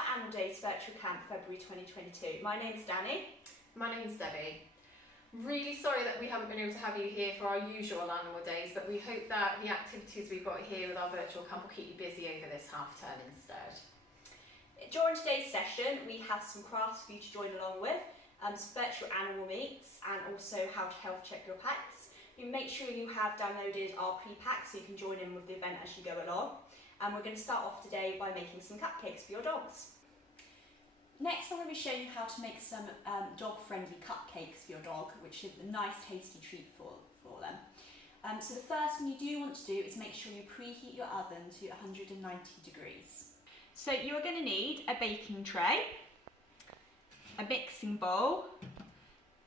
for Annual Days Virtual Camp February 2022. My name is Dani. My name's Debbie. Really sorry that we haven't been able to have you here for our usual Animal Days, but we hope that the activities we've got here with our virtual camp will keep you busy over this half term instead. During today's session, we have some crafts for you to join along with, some virtual animal meets, and also how to health check your packs. You make sure you have downloaded our pre-pack so you can join in with the event as you go along. And we're going to start off today by making some cupcakes for your dogs. Next, I'm going to be showing you how to make some dog-friendly cupcakes for your dog, which is a nice tasty treat for them. So the first thing you do want to do is make sure you preheat your oven to 190 degrees. So you're going to need a baking tray, a mixing bowl,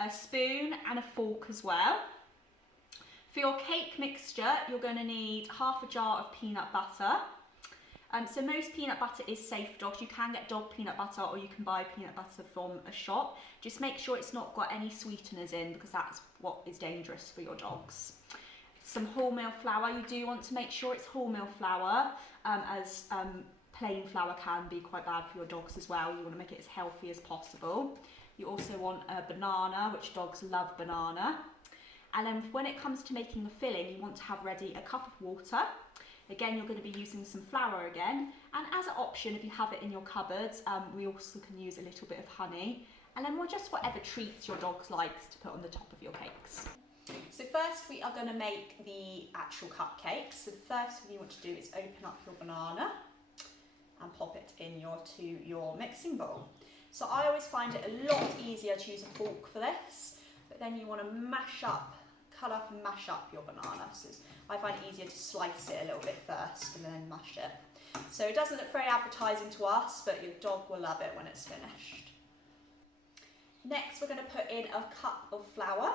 a spoon and a fork as well. For your cake mixture, you're going to need half a jar of peanut butter. So most peanut butter is safe for dogs. You can get dog peanut butter or you can buy peanut butter from a shop. Just make sure it's not got any sweeteners in because that's what is dangerous for your dogs. Some wholemeal flour. You do want to make sure it's wholemeal flour as plain flour can be quite bad for your dogs as well. You want to make it as healthy as possible. You also want a banana, which dogs love banana. And then when it comes to making the filling, you want to have ready a cup of water. Again, you're going to be using some flour again. And as an option, if you have it in your cupboards, we also can use a little bit of honey. And then just whatever treats your dogs likes to put on the top of your cakes. So first we are going to make the actual cupcakes. So the first thing you want to do is open up your banana and pop it into your mixing bowl. So I always find it a lot easier to use a fork for this, but then you want to cut up and mash up your banana. So I find it easier to slice it a little bit first and then mash it. So it doesn't look very appetizing to us, but your dog will love it when it's finished. Next, we're going to put in a cup of flour.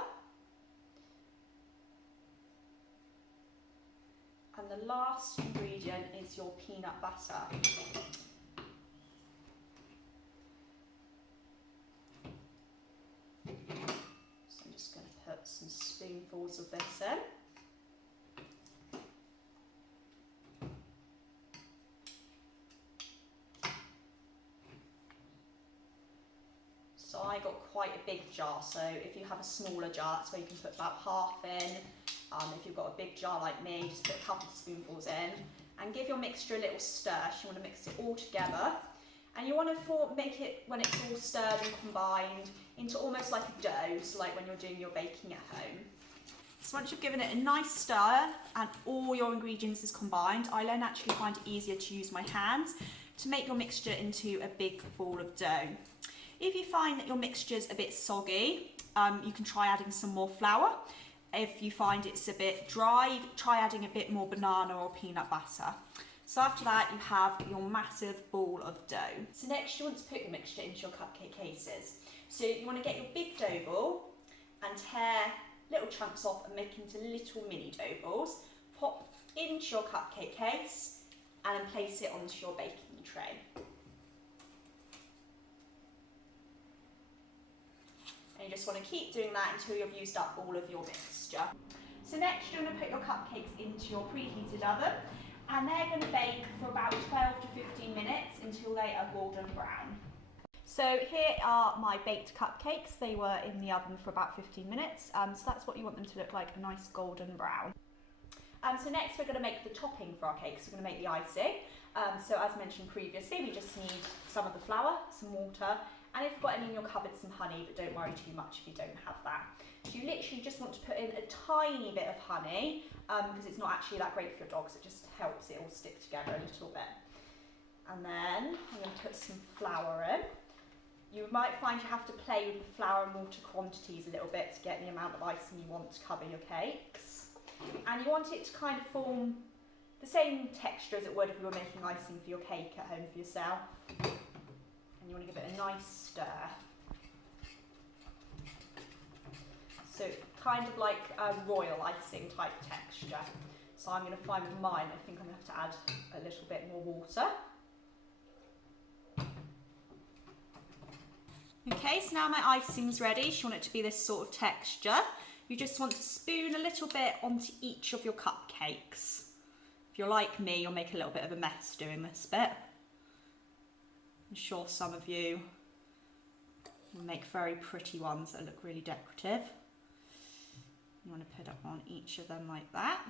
And the last ingredient is your peanut butter. So I'm just going to put some spoonfuls of this in. So I got quite a big jar, so if you have a smaller jar, that's where you can put about half in. If you've got a big jar like me, just put a couple of spoonfuls in and give your mixture a little stir. So you want to mix it all together. And you want to make it, when it's all stirred and combined, into almost like a dough, so like when you're doing your baking at home. So once you've given it a nice stir and all your ingredients is combined, I then actually find it easier to use my hands to make your mixture into a big ball of dough. If you find that your mixture's a bit soggy, you can try adding some more flour. If you find it's a bit dry, try adding a bit more banana or peanut butter. So after that, you have your massive ball of dough. So next you want to put your mixture into your cupcake cases. So you want to get your big dough ball and tear little chunks off and make into little mini dough balls. Pop into your cupcake case and then place it onto your baking tray. And you just want to keep doing that until you've used up all of your mixture. So next you're going to put your cupcakes into your preheated oven and they're going to bake for about 12 to 15 minutes until they are golden brown. So here are my baked cupcakes. They were in the oven for about 15 minutes. So that's what you want them to look like, a nice golden brown. So next we're going to make the topping for our cakes. We're going to make the icing. So as mentioned previously, we just need some of the flour, some water, and if you've got any in your cupboard, some honey, but don't worry too much if you don't have that. So you literally just want to put in a tiny bit of honey, because it's not actually that great for your dogs, it just helps it all stick together a little bit. And then I'm going to put some flour in. You might find you have to play with the flour and water quantities a little bit to get the amount of icing you want to cover your cakes. And you want it to kind of form the same texture as it would if you were making icing for your cake at home for yourself. And you want to give it a nice stir. So kind of like a royal icing type texture. So I'm going to find with mine, I think I'm going to have to add a little bit more water. Okay, so now my icing's ready. You want it to be this sort of texture. You just want to spoon a little bit onto each of your cupcakes. If you're like me, you'll make a little bit of a mess doing this bit. I'm sure some of you will make very pretty ones that look really decorative. You want to put it on each of them like that.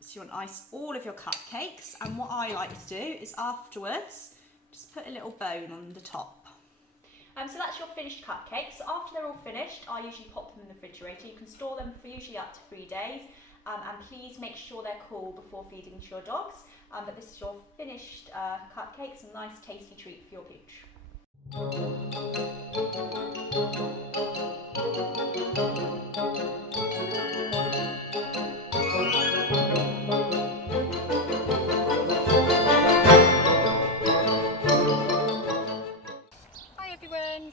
So you want to ice all of your cupcakes, and what I like to do is afterwards just put a little bone on the top. So that's your finished cupcakes. So after they're all finished, I usually pop them in the refrigerator. You can store them for usually up to 3 days, and please make sure they're cool before feeding to your dogs. But this is your finished cupcakes, a nice tasty treat for your pooch.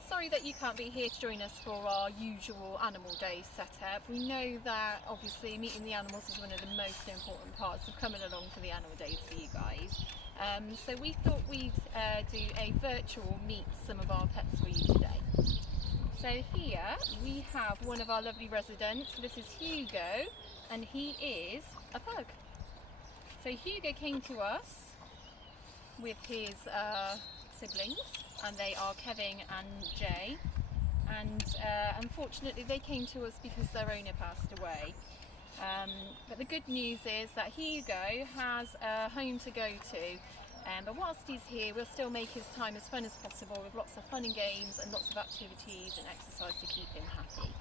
Sorry that you can't be here to join us for our usual Animal Day setup. We know that obviously meeting the animals is one of the most important parts of coming along for the Animal Days for you guys. So we thought we'd do a virtual meet some of our pets for you today. So here we have one of our lovely residents. This is Hugo, and he is a pug. So Hugo came to us with his siblings, and they are Kevin and Jay, and unfortunately they came to us because their owner passed away. But the good news is that Hugo has a home to go to, but whilst he's here we'll still make his time as fun as possible with lots of fun and games and lots of activities and exercise to keep him happy.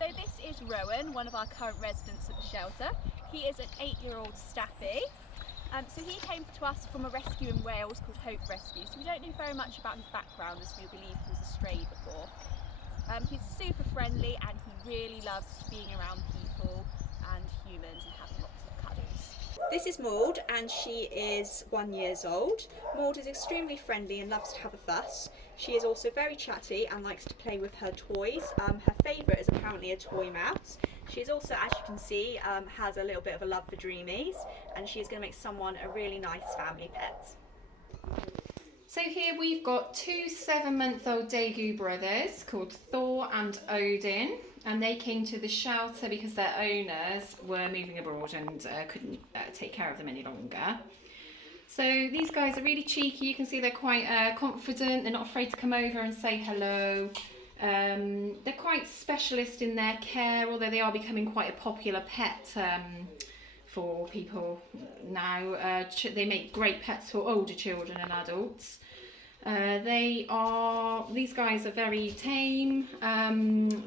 So this is Rowan, one of our current residents at the shelter. He is an 8-year-old staffy. So he came to us from a rescue in Wales called Hope Rescue, so we don't know very much about his background, as we believe he was a stray before. He's super friendly and he really loves being around people and humans and having lots of cuddles. This is Maud, and she is 1 year old. Maud is extremely friendly and loves to have a fuss. She is also very chatty and likes to play with her toys. Her favourite is apparently a toy mouse. She's also, as you can see, has a little bit of a love for dreamies, and she's going to make someone a really nice family pet. So here we've got 2 7-month-old Daegu brothers called Thor and Odin, and they came to the shelter because their owners were moving abroad and couldn't take care of them any longer. So these guys are really cheeky. You can see they're quite confident. They're not afraid to come over and say hello. They're quite specialist in their care, although they are becoming quite a popular pet for people now. They make great pets for older children and adults. These guys are very tame.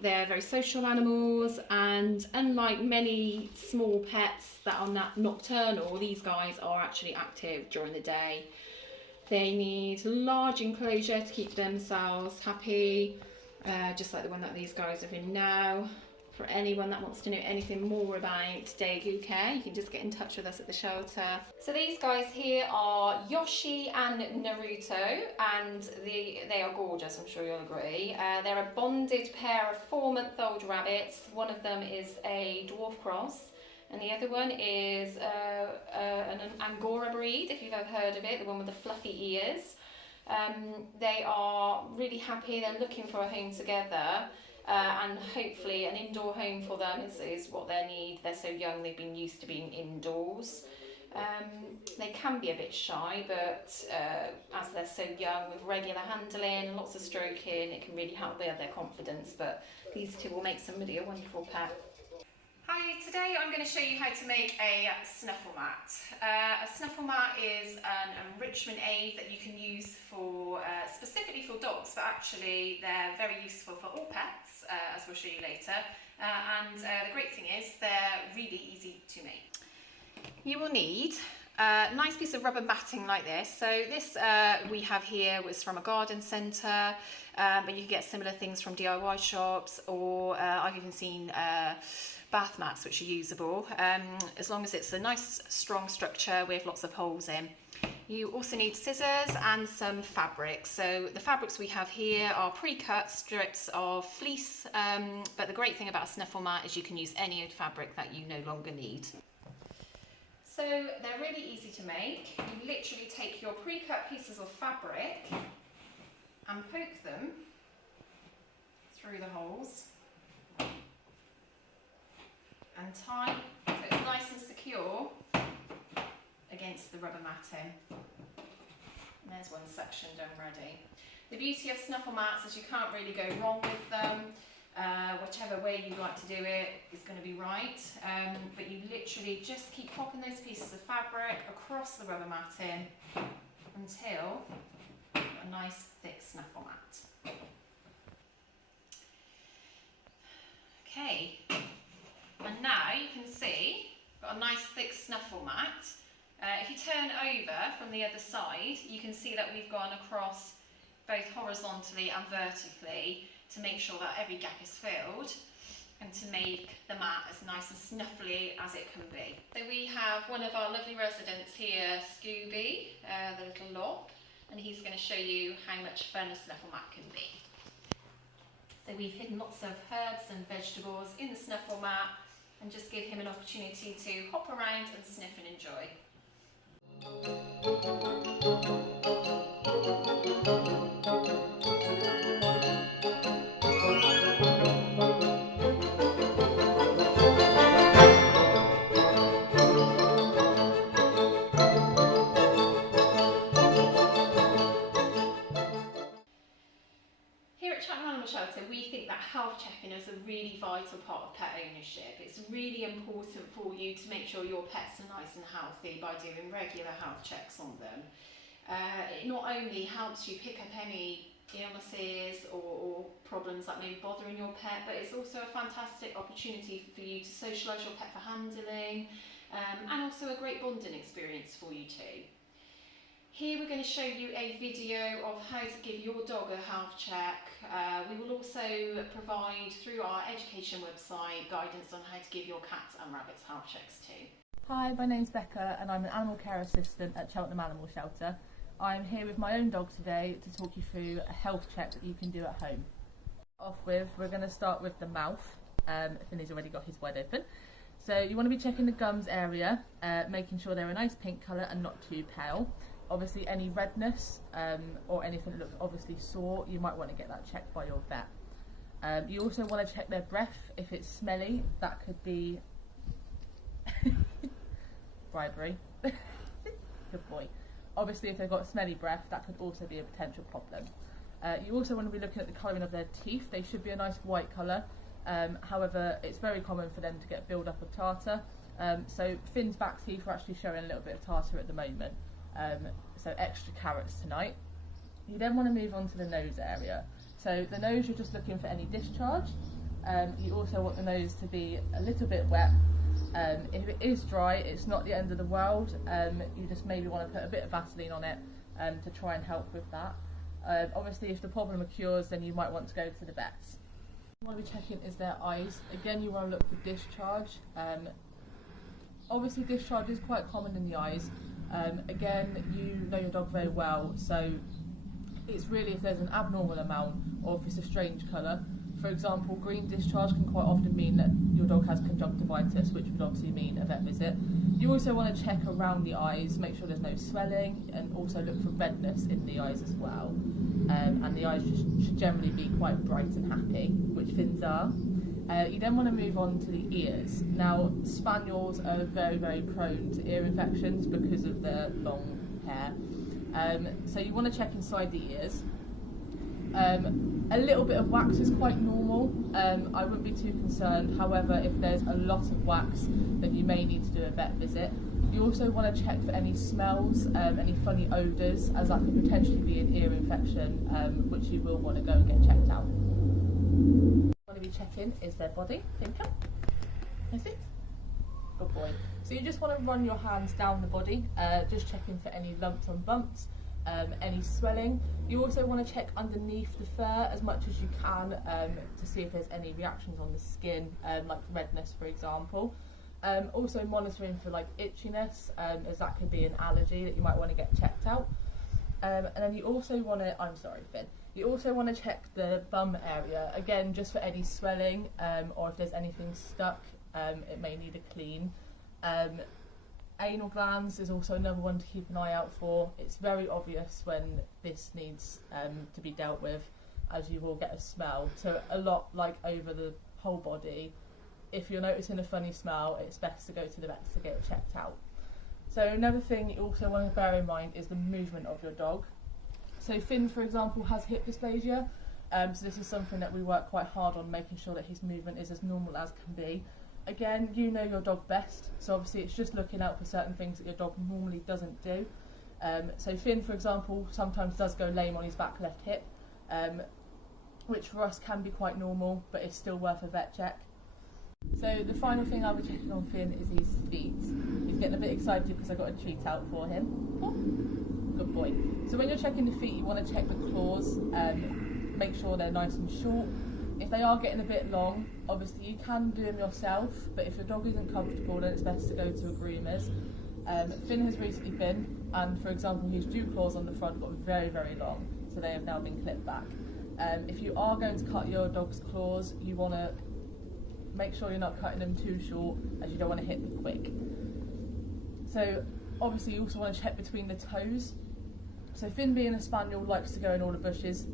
They're very social animals, and unlike many small pets that are nocturnal, these guys are actually active during the day. They need large enclosure to keep themselves happy, just like the one that these guys are in now. For anyone that wants to know anything more about Daegu care, you can just get in touch with us at the shelter. So these guys here are Yoshi and Naruto, and they are gorgeous, I'm sure you'll agree. They're a bonded pair of 4-month-old rabbits. One of them is a dwarf cross, and the other one is an Angora breed, if you've ever heard of it, the one with the fluffy ears. They are really happy. They're looking for a home together. And hopefully an indoor home for them is what they need. They're so young, they've been used to being indoors. They can be a bit shy, but as they're so young, with regular handling and lots of stroking, it can really help build their confidence. But these two will make somebody a wonderful pet. Hi, today I'm going to show you how to make a snuffle mat. A snuffle mat is an enrichment aid that you can use for specifically for dogs, but actually they're very useful for all pets, as we'll show you later. And the great thing is they're really easy to make. You will need a nice piece of rubber matting like this. So this we have here was from a garden centre, but you can get similar things from DIY shops, or I've even seen bath mats which are usable, as long as it's a nice strong structure with lots of holes in. You also need scissors and some fabric. So the fabrics we have here are pre-cut strips of fleece, but the great thing about a snuffle mat is you can use any old fabric that you no longer need. So they're really easy to make. You literally take your pre-cut pieces of fabric and poke them through the holes and tie so it's nice and secure, against the rubber matting. And there's one section done ready. The beauty of snuffle mats is you can't really go wrong with them. Whichever way you like to do it is going to be right, but you literally just keep popping those pieces of fabric across the rubber matting until you've got a nice thick snuffle mat. Okay, and now you can see got a nice thick snuffle mat. If you turn over from the other side, you can see that we've gone across both horizontally and vertically to make sure that every gap is filled and to make the mat as nice and snuffly as it can be. So we have one of our lovely residents here, Scooby, the little lop, and he's going to show you how much fun a snuffle mat can be. So we've hidden lots of herbs and vegetables in the snuffle mat and just give him an opportunity to hop around and sniff and enjoy. Here at Cheltenham Animal Shelter, we think that health checking is a really vital part of pet ownership. It's really important for you to make sure your pets are nice and healthy by doing regular health checks on them. It not only helps you pick up any illnesses or problems that may be bothering your pet, but it's also a fantastic opportunity for you to socialise your pet for handling, and also a great bonding experience for you too. Here we're going to show you a video of how to give your dog a health check. We will also provide through our education website guidance on how to give your cats and rabbits health checks too. Hi, my name's Becca and I'm an animal care assistant at Cheltenham Animal Shelter. I'm here with my own dog today to talk you through a health check that you can do at home. We're going to start with the mouth. Finney's already got his wide open. So you want to be checking the gums area, making sure they're a nice pink colour and not too pale. Obviously any redness or anything that looks obviously sore, you might want to get that checked by your vet. You also want to check their breath. If it's smelly, that could be bribery. Good boy. Obviously if they've got smelly breath, that could also be a potential problem. You also want to be looking at the colouring of their teeth. They should be a nice white colour. However, it's very common for them to get build up of tartar. So Finn's back teeth are actually showing a little bit of tartar at the moment. So extra carrots tonight. You then want to move on to the nose area. So the nose, you're just looking for any discharge. You also want the nose to be a little bit wet. If it is dry, it's not the end of the world. You just maybe want to put a bit of Vaseline on it to try and help with that. Obviously if the problem occurs, then you might want to go to the vets. What you want to be checking is their eyes. Again, you want to look for discharge. Obviously discharge is quite common in the eyes. Again, you know your dog very well, so it's really if there's an abnormal amount or if it's a strange colour. For example, green discharge can quite often mean that your dog has conjunctivitis, which would obviously mean a vet visit. You also want to check around the eyes, make sure there's no swelling, and also look for redness in the eyes as well. And the eyes should generally be quite bright and happy, which Finn's are. You then want to move on to the ears. Now, spaniels are very, very prone to ear infections because of their long hair. So you want to check inside the ears. A little bit of wax is quite normal. I wouldn't be too concerned. However, if there's a lot of wax, then you may need to do a vet visit. You also want to check for any smells, any funny odours, as that could potentially be an ear infection, which you will want to go and get checked out. What you want to be checking is their body. Tinker. That's it. Good boy. So you just want to run your hands down the body, just checking for any lumps and bumps, any swelling. You also want to check underneath the fur as much as you can to see if there's any reactions on the skin, like redness for example. Also monitoring for like itchiness, as that could be an allergy that you might want to get checked out. And then you also want to, I'm sorry Finn, you also want to check the bum area, again just for any swelling, or if there's anything stuck, it may need a clean. Anal glands is also another one to keep an eye out for. It's very obvious when this needs to be dealt with, as you will get a smell. So a lot like over the whole body, if you're noticing a funny smell, it's best to go to the vets to get it checked out. So So another thing you also want to bear in mind is the movement of your dog. So Finn, for example, has hip dysplasia, so this is something that we work quite hard on, making sure that his movement is as normal as can be. Again, you know your dog best, so obviously it's just looking out for certain things that your dog normally doesn't do. So Finn, for example, sometimes does go lame on his back left hip, which for us can be quite normal, but it's still worth a vet check. So the final thing I'll be checking on Finn is his feet. He's getting a bit excited because I got a treat out for him. Oh, good boy. So when you're checking the feet, you want to check the claws, make sure they're nice and short. If they are getting a bit long, obviously you can do them yourself, but if your dog isn't comfortable, then it's best to go to a groomer's. Finn has recently been, and for example his dew claws on the front got very, very long, so they have now been clipped back. If you are going to cut your dog's claws, you want to make sure you're not cutting them too short, as you don't want to hit the quick. So obviously you also want to check between the toes. So Finn, being a spaniel, likes to go in all the bushes.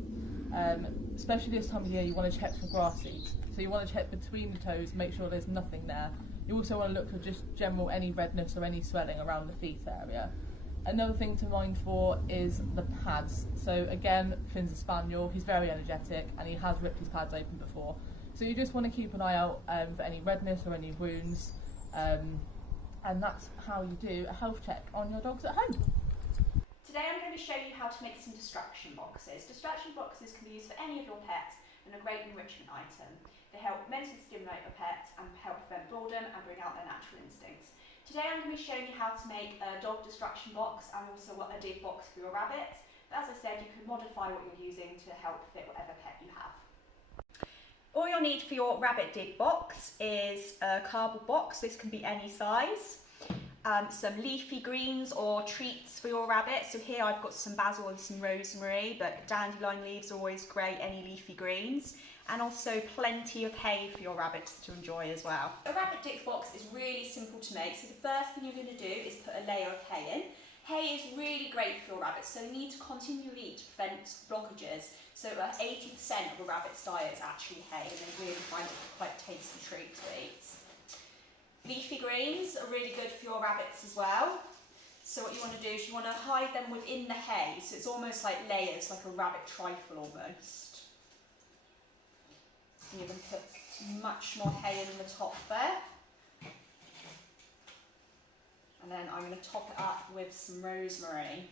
Especially this time of year, you want to check for grass seeds. So you want to check between the toes, make sure there's nothing there. You also want to look for just general any redness or any swelling around the feet area. Another thing to mind for is the pads. So again, Finn's a spaniel, he's very energetic and he has ripped his pads open before. So you just want to keep an eye out for any redness or any wounds, and that's how you do a health check on your dogs at home. Today I'm going to show you how to make some distraction boxes. Distraction boxes can be used for any of your pets and a great enrichment item. They help mentally stimulate your pets and help prevent boredom and bring out their natural instincts. Today I'm going to be showing you how to make a dog distraction box and also a dig box for your rabbits. But as I said, you can modify what you're using to help fit whatever pet you have. All you'll need for your rabbit dig box is a cardboard box. This can be any size. Some leafy greens or treats for your rabbit. So here I've got some basil and some rosemary, but dandelion leaves are always great, any leafy greens. And also plenty of hay for your rabbits to enjoy as well. A rabbit dig box is really simple to make. So the first thing you're going to do is put a layer of hay in. Hay is really great for your rabbits, so you need to continually eat to prevent blockages. So 80% of a rabbit's diet is actually hay, and they really find it quite a tasty treat to eat. Leafy greens are really good for your rabbits as well. So what you want to do is you want to hide them within the hay, so it's almost like layers, like a rabbit trifle almost. And you're going to put much more hay in the top there. And then I'm going to top it up with some rosemary.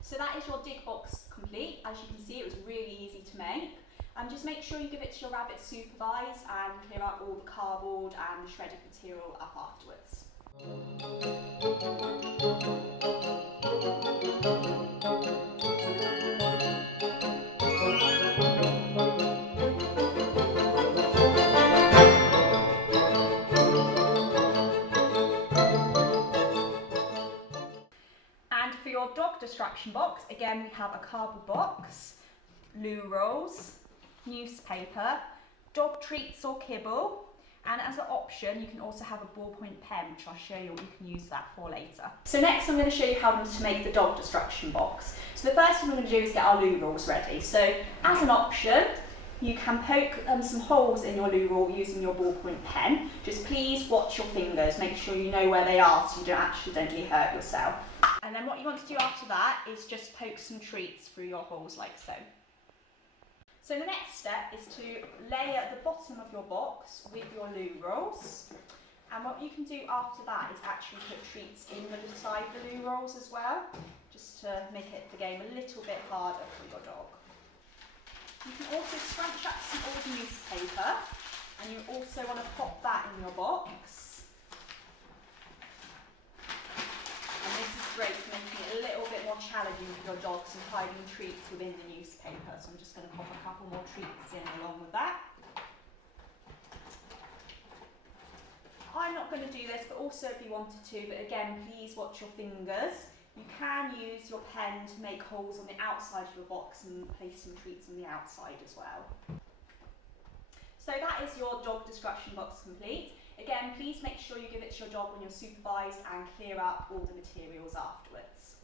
So that is your dig box complete. As you can see, it was really easy to make. Just make sure you give it to your rabbit supervised and clear out all the cardboard and the shredded material up afterwards. And for your dog distraction box, again we have a cardboard box, loo rolls, newspaper, dog treats or kibble, and as an option you can also have a ballpoint pen, which I'll show you what you can use that for later. So next I'm going to show you how to make the dog distraction box. So the first thing we're going to do is get our loo rolls ready. So as an option you can poke some holes in your loo roll using your ballpoint pen. Just please watch your fingers, make sure you know where they are so you don't accidentally hurt yourself. And then what you want to do after that is just poke some treats through your holes like so. So the next step is to layer the bottom of your box with your loo rolls. And what you can do after that is actually put treats in beside the loo rolls as well, just to make it the game a little bit harder for your dog. You can also scrunch up some old newspaper, and you also want to pop that in your box. And this is great for making it a little bit more challenging for your dogs and hiding treats within the newspaper. So I'm just going to pop a couple more treats in along with that. I'm not going to do this, but also if you wanted to, but again, please watch your fingers. You can use your pen to make holes on the outside of your box and place some treats on the outside as well. So that is your dog distraction box complete. Again, please make sure you give it to your dog when you're supervised and clear up all the materials afterwards.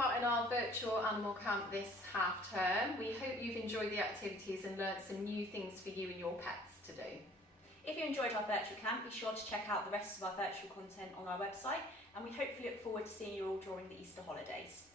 part in our virtual animal camp this half term. We hope you've enjoyed the activities and learnt some new things for you and your pets to do. If you enjoyed our virtual camp, be sure to check out the rest of our virtual content on our website, and we hopefully look forward to seeing you all during the Easter holidays.